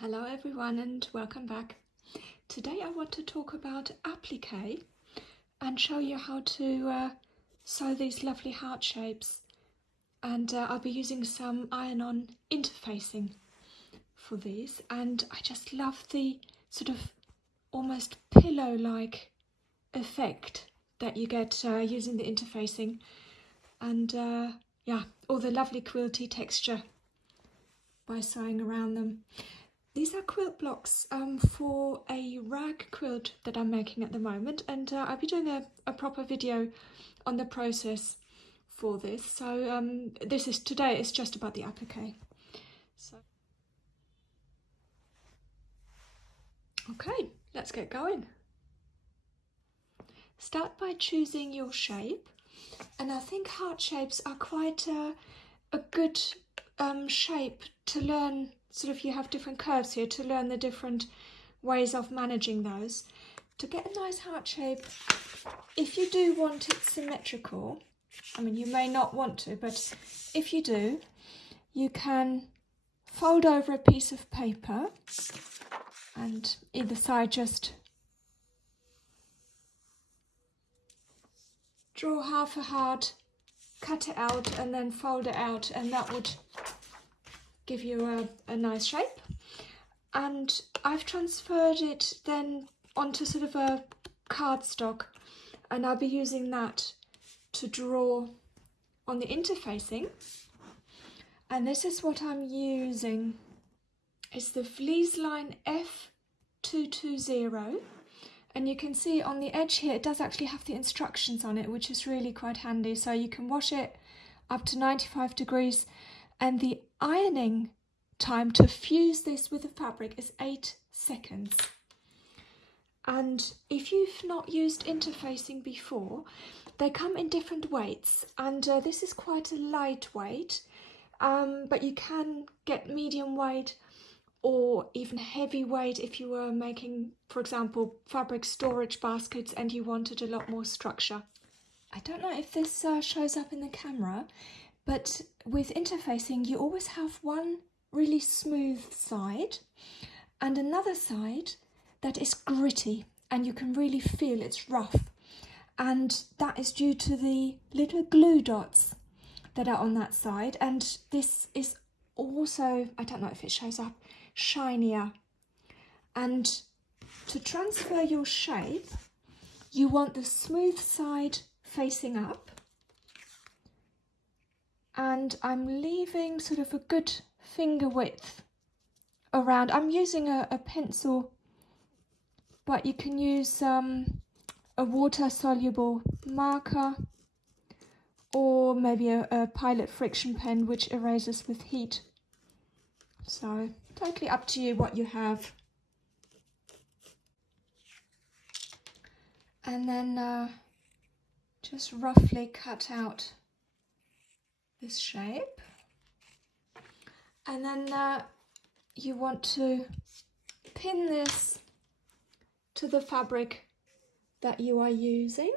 Hello everyone and welcome back. Today I want to talk about applique and show you how to sew these lovely heart shapes, and I'll be using some iron-on interfacing for these, and I just love the sort of almost pillow-like effect that you get using the interfacing, and yeah, all the lovely quilty texture by sewing around them. These are quilt blocks for a rag quilt that I'm making at the moment, and I'll be doing a proper video on the process for this. So today is just about the applique. So, okay, let's get going. Start by choosing your shape, and I think heart shapes are quite a good shape to learn. Sort of, you have different curves here to learn the different ways of managing those. To get a nice heart shape, if you do want it symmetrical, I mean, you may not want to, but if you do, you can fold over a piece of paper and either side just draw half a heart, cut it out and then fold it out, and that would give you a nice shape. And I've transferred it then onto sort of a cardstock, and I'll be using that to draw on the interfacing. And this is what I'm using. It's the Vlieseline F220, and you can see on the edge here it does actually have the instructions on it, which is really quite handy. So you can wash it up to 95 degrees, and the ironing time to fuse this with the fabric is 8 seconds. And if you've not used interfacing before, they come in different weights, and this is quite a lightweight, but you can get medium weight or even heavy weight if you were making, for example, fabric storage baskets and you wanted a lot more structure. I don't know if this shows up in the camera, but with interfacing you always have one really smooth side and another side that is gritty, and you can really feel it's rough, and that is due to the little glue dots that are on that side. And this is also, I don't know if it shows up, shinier. And to transfer your shape, you want the smooth side facing up, and I'm leaving sort of a good finger width around. I'm using a pencil, but you can use a water soluble marker, or maybe a Pilot friction pen which erases with heat. So totally up to you what you have. And then just roughly cut out this shape, and then you want to pin this to the fabric that you are using.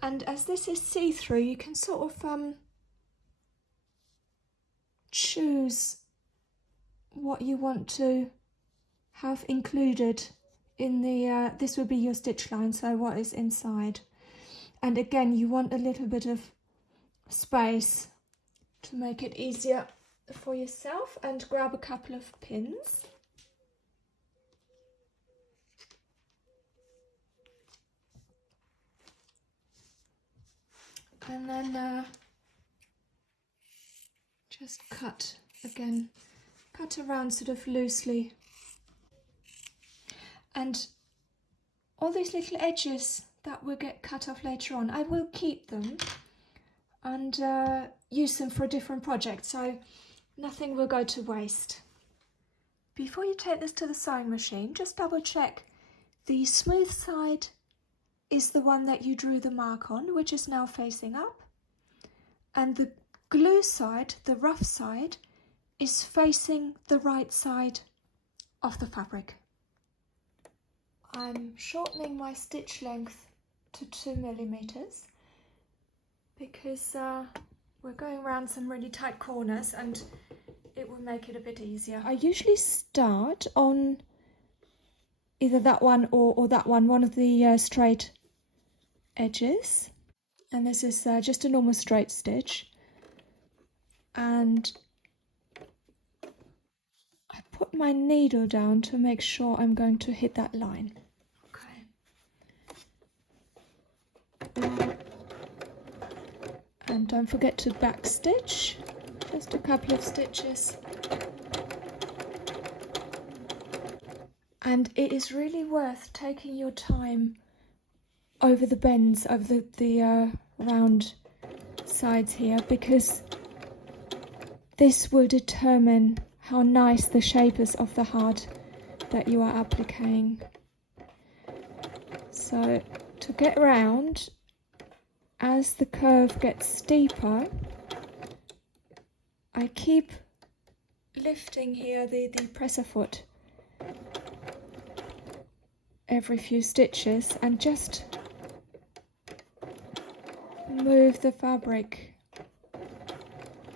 And as this is see-through, you can sort of choose what you want to have included in the, this would be your stitch line, so what is inside. And again, you want a little bit of space to make it easier for yourself, and grab a couple of pins. And then just cut around sort of loosely. And all these little edges that will get cut off later on, I will keep them and use them for a different project, so nothing will go to waste. Before you take this to the sewing machine, just double check the smooth side is the one that you drew the mark on, which is now facing up, and the glue side, the rough side, is facing the right side of the fabric. I'm shortening my stitch length to 2 millimeters because we're going around some really tight corners and it will make it a bit easier. I usually start on either that one or that one of the straight edges. And this is just a normal straight stitch. And I put my needle down to make sure I'm going to hit that line. Okay. And don't forget to back stitch, just a couple of stitches. And it is really worth taking your time over the bends, over the round sides here, because this will determine how nice the shape is of the heart that you are appliquing. So to get round, as the curve gets steeper, I keep lifting here the presser foot every few stitches and just move the fabric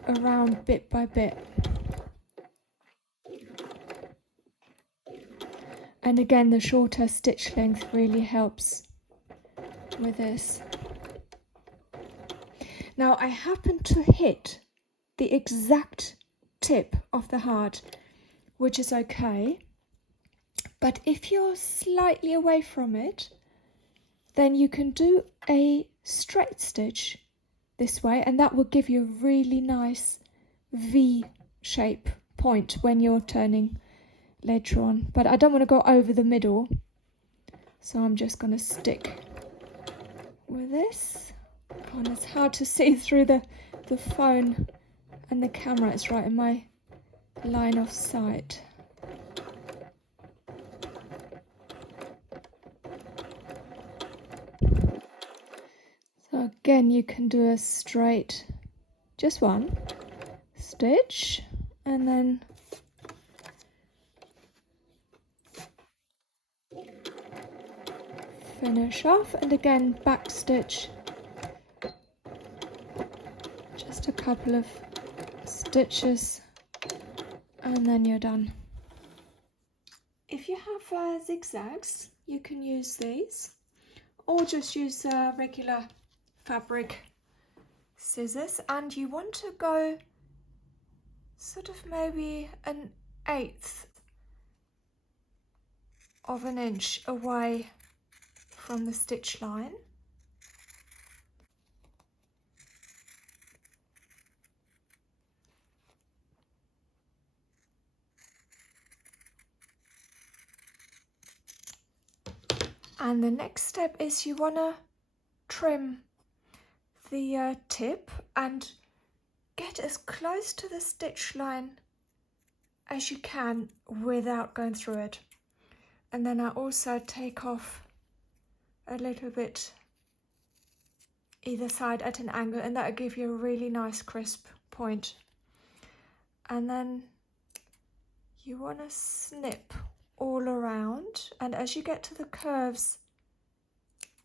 around bit by bit. And again, the shorter stitch length really helps with this. Now I happen to hit the exact tip of the heart, which is okay. But if you're slightly away from it, then you can do a straight stitch this way, and that will give you a really nice V shape point when you're turning later on. But I don't want to go over the middle, so I'm just going to stick with this. Oh, and it's hard to see through the phone and the camera. It's right in my line of sight. So again, you can do a straight, just one stitch, and then finish off, and again back stitch, just a couple of stitches, and then you're done. If you have zigzags, you can use these, or just use regular fabric scissors, and you want to go sort of maybe 1/8 of an inch away from the stitch line. And the next step is you want to trim the tip and get as close to the stitch line as you can without going through it. And then I also take off a little bit either side at an angle, and that will give you a really nice crisp point. And then you want to snip all around, and as you get to the curves,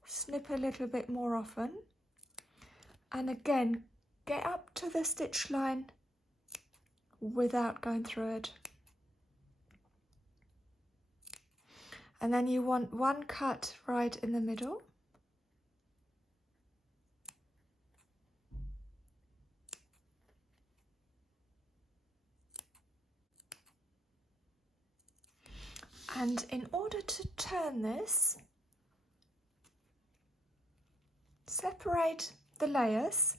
snip a little bit more often. And again, get up to the stitch line without going through it. And then you want one cut right in the middle. And in order to turn this, separate the layers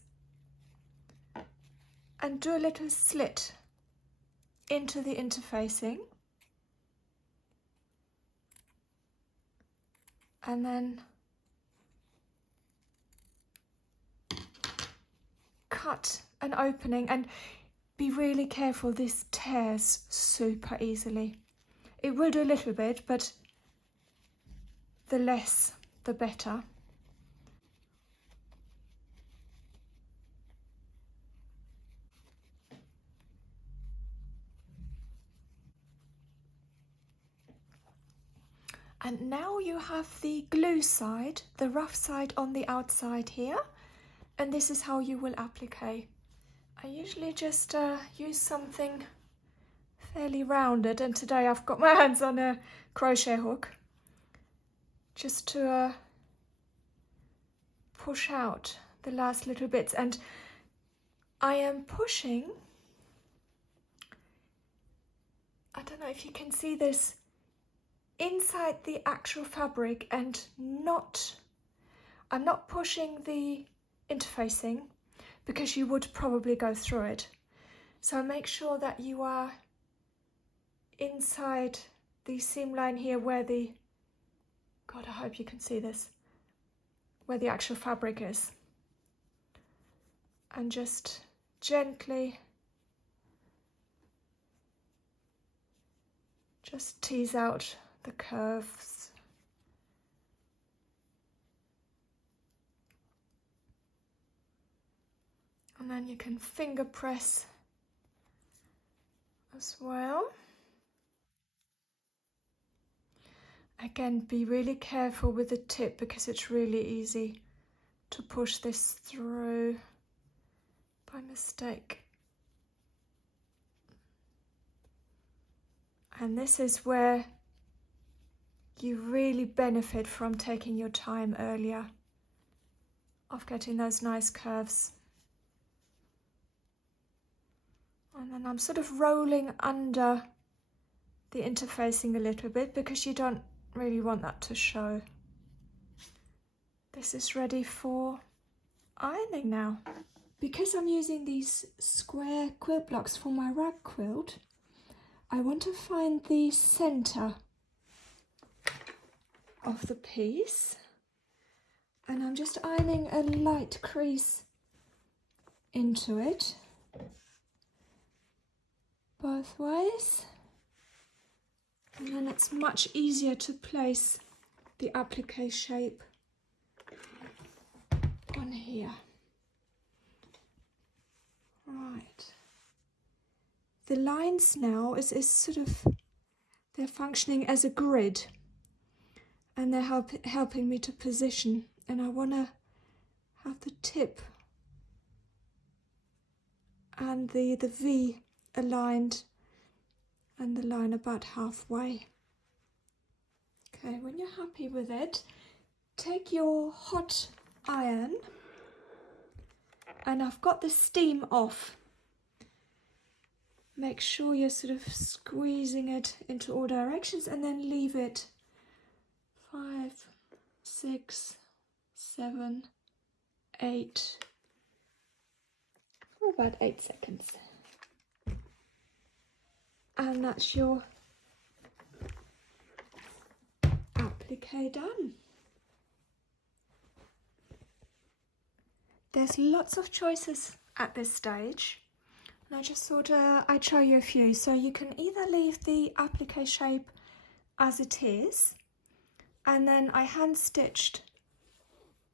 and do a little slit into the interfacing. And then cut an opening, and be really careful, this tears super easily. It will do a little bit, but the less the better. And now you have the glue side, the rough side on the outside here, and this is how you will applique. I usually just use something fairly rounded, and today I've got my hands on a crochet hook just to push out the last little bits. And I am pushing, I don't know if you can see this, inside the actual fabric, and I'm not pushing the interfacing because you would probably go through it. So make sure that you are inside the seam line here where the, God, I hope you can see this, where the actual fabric is. And just gently just tease out the curves. And then you can finger press as well. Again, be really careful with the tip because it's really easy to push this through by mistake. And this is where you really benefit from taking your time earlier of getting those nice curves. And then I'm sort of rolling under the interfacing a little bit because you don't really want that to show. This is ready for ironing now. Because I'm using these square quilt blocks for my rag quilt, I want to find the center of the piece, and I'm just ironing a light crease into it both ways, and then it's much easier to place the applique shape on here. Right. The lines now is sort of, they're functioning as a grid, and they're helping me to position, and I want to have the tip and the V aligned and the line about halfway. Okay, when you're happy with it, take your hot iron, and I've got the steam off. Make sure you're sort of squeezing it into all directions, and then leave it 5, 6, 7, 8, for about 8 seconds. And that's your applique done. There's lots of choices at this stage, and I just thought I'd show you a few. So you can either leave the applique shape as it is, and then I hand stitched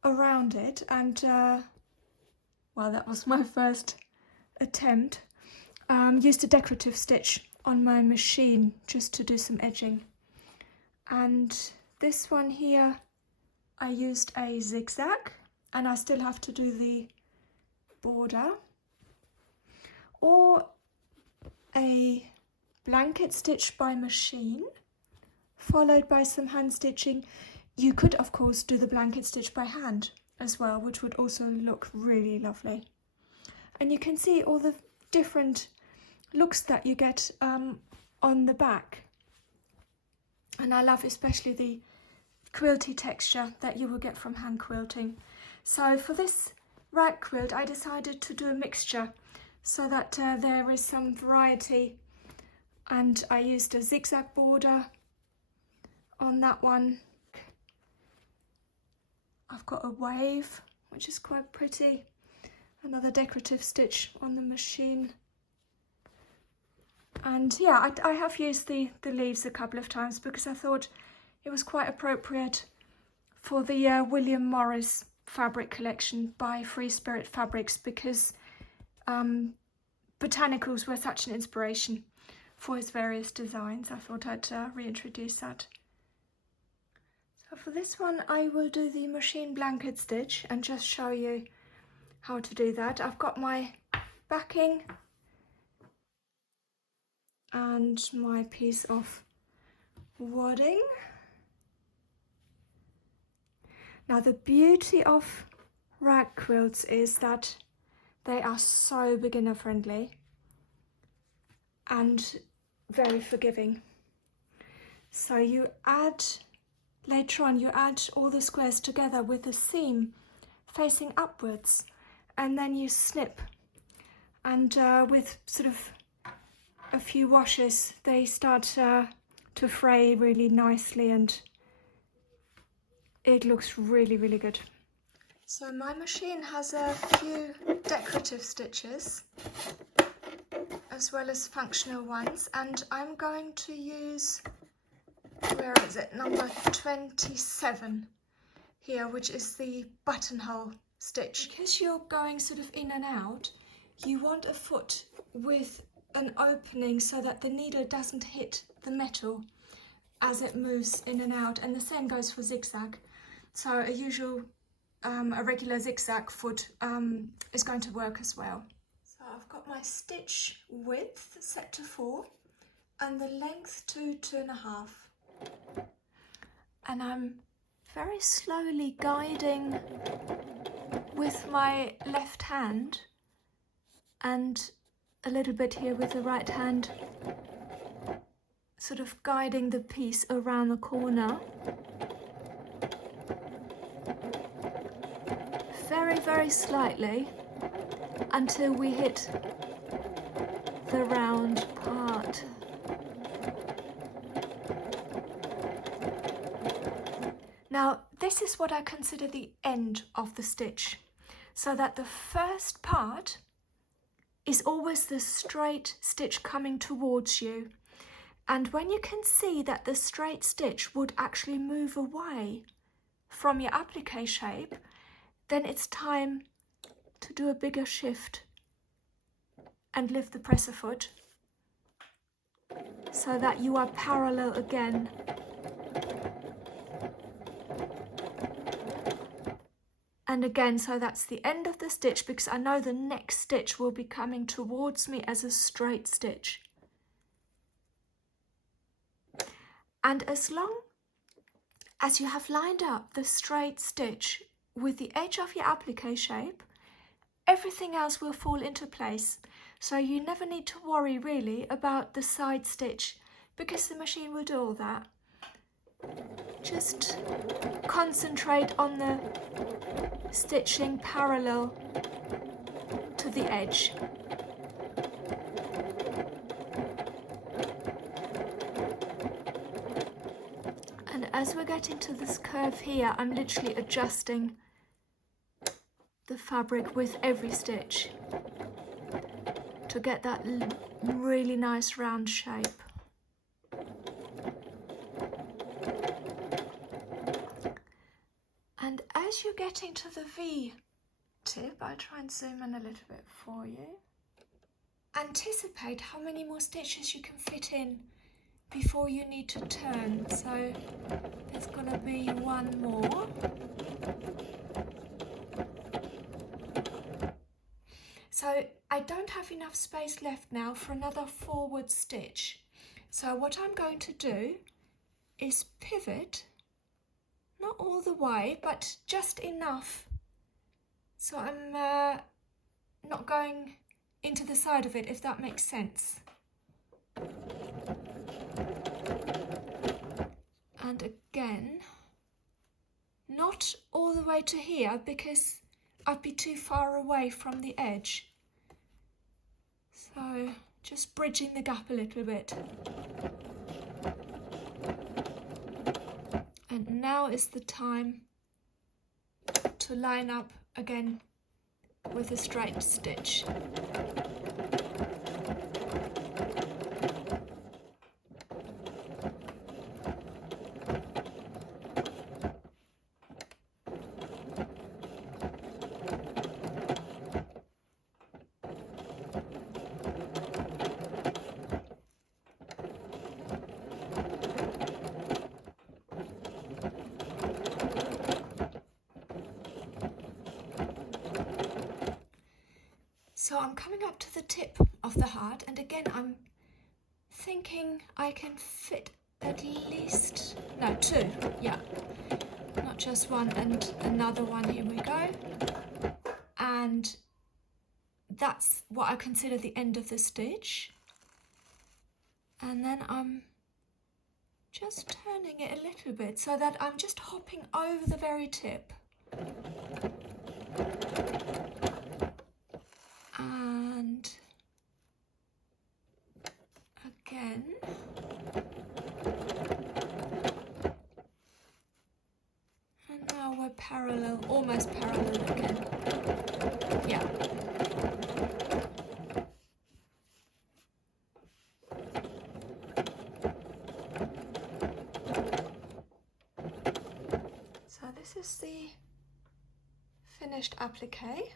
around it, and well, that was my first attempt. Used a decorative stitch on my machine just to do some edging, and this one here I used a zigzag, and I still have to do the border, or a blanket stitch by machine followed by some hand stitching. You could of course do the blanket stitch by hand as well, which would also look really lovely. And you can see all the different looks that you get on the back, and I love especially the quilty texture that you will get from hand quilting. So for this rag quilt I decided to do a mixture so that there is some variety, and I used a zigzag border on that one. I've got a wave, which is quite pretty, another decorative stitch on the machine, and yeah, I have used the leaves a couple of times because I thought it was quite appropriate for the William Morris fabric collection by Free Spirit Fabrics, because botanicals were such an inspiration for his various designs. I thought I'd reintroduce that. So for this one I will do the machine blanket stitch and just show you how to do that. I've got my backing and my piece of wadding. Now the beauty of rag quilts is that they are so beginner friendly and very forgiving. So you add, later on you add all the squares together with the seam facing upwards, and then you snip, and with sort of a few washes they start to fray really nicely, and it looks really, really good. So my machine has a few decorative stitches as well as functional ones, and I'm going to use, where is it, number 27 here, which is the buttonhole stitch. Because you're going sort of in and out, you want a foot with an opening so that the needle doesn't hit the metal as it moves in and out, and the same goes for zigzag. So a regular zigzag foot is going to work as well. So I've got my stitch width set to 4 and the length to 2.5, and I'm very slowly guiding with my left hand and a little bit here with the right hand, sort of guiding the piece around the corner. Very, very slightly until we hit the round part. Now, this is what I consider the end of the stitch, so that the first part is always the straight stitch coming towards you. And when you can see that the straight stitch would actually move away from your applique shape, then it's time to do a bigger shift and lift the presser foot so that you are parallel again. And again, so that's the end of the stitch, because I know the next stitch will be coming towards me as a straight stitch. And as long as you have lined up the straight stitch with the edge of your applique shape, everything else will fall into place. So you never need to worry really about the side stitch, because the machine will do all that. Just concentrate on the stitching parallel to the edge. And as we're getting to this curve here, I'm literally adjusting the fabric with every stitch to get that really nice round shape. And as you're getting to the V tip, I'll try and zoom in a little bit for you. Anticipate how many more stitches you can fit in before you need to turn. So there's going to be one more. So I don't have enough space left now for another forward stitch. So what I'm going to do is pivot, not all the way, but just enough. So I'm not going into the side of it, if that makes sense. And again, not all the way to here, because I'd be too far away from the edge. So just bridging the gap a little bit. And now is the time to line up again with a straight stitch. So I'm coming up to the tip of the heart, and again I'm thinking I can fit at least, no, 2, yeah, not just one, and another one. Here we go. And that's what I consider the end of the stitch. And then I'm just turning it a little bit so that I'm just hopping over the very tip. And again. And now we're parallel, almost parallel again. Yeah. So this is the finished applique.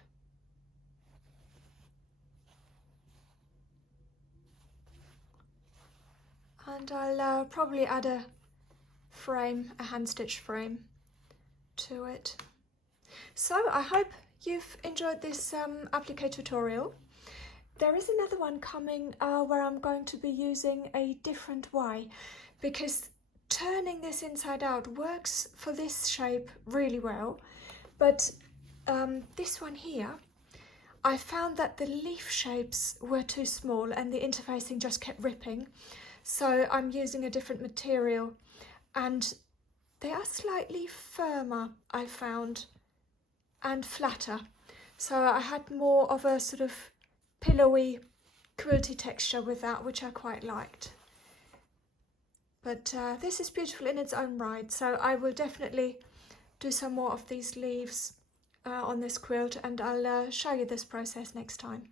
And I'll probably add a frame, a hand stitch frame to it. So I hope you've enjoyed this applique tutorial. There is another one coming where I'm going to be using a different way, because turning this inside out works for this shape really well, but this one here, I found that the leaf shapes were too small and the interfacing just kept ripping. So I'm using a different material, and they are slightly firmer, I found, and flatter. So I had more of a sort of pillowy, quilty texture with that, which I quite liked. But this is beautiful in its own right, so I will definitely do some more of these leaves on this quilt, and I'll show you this process next time.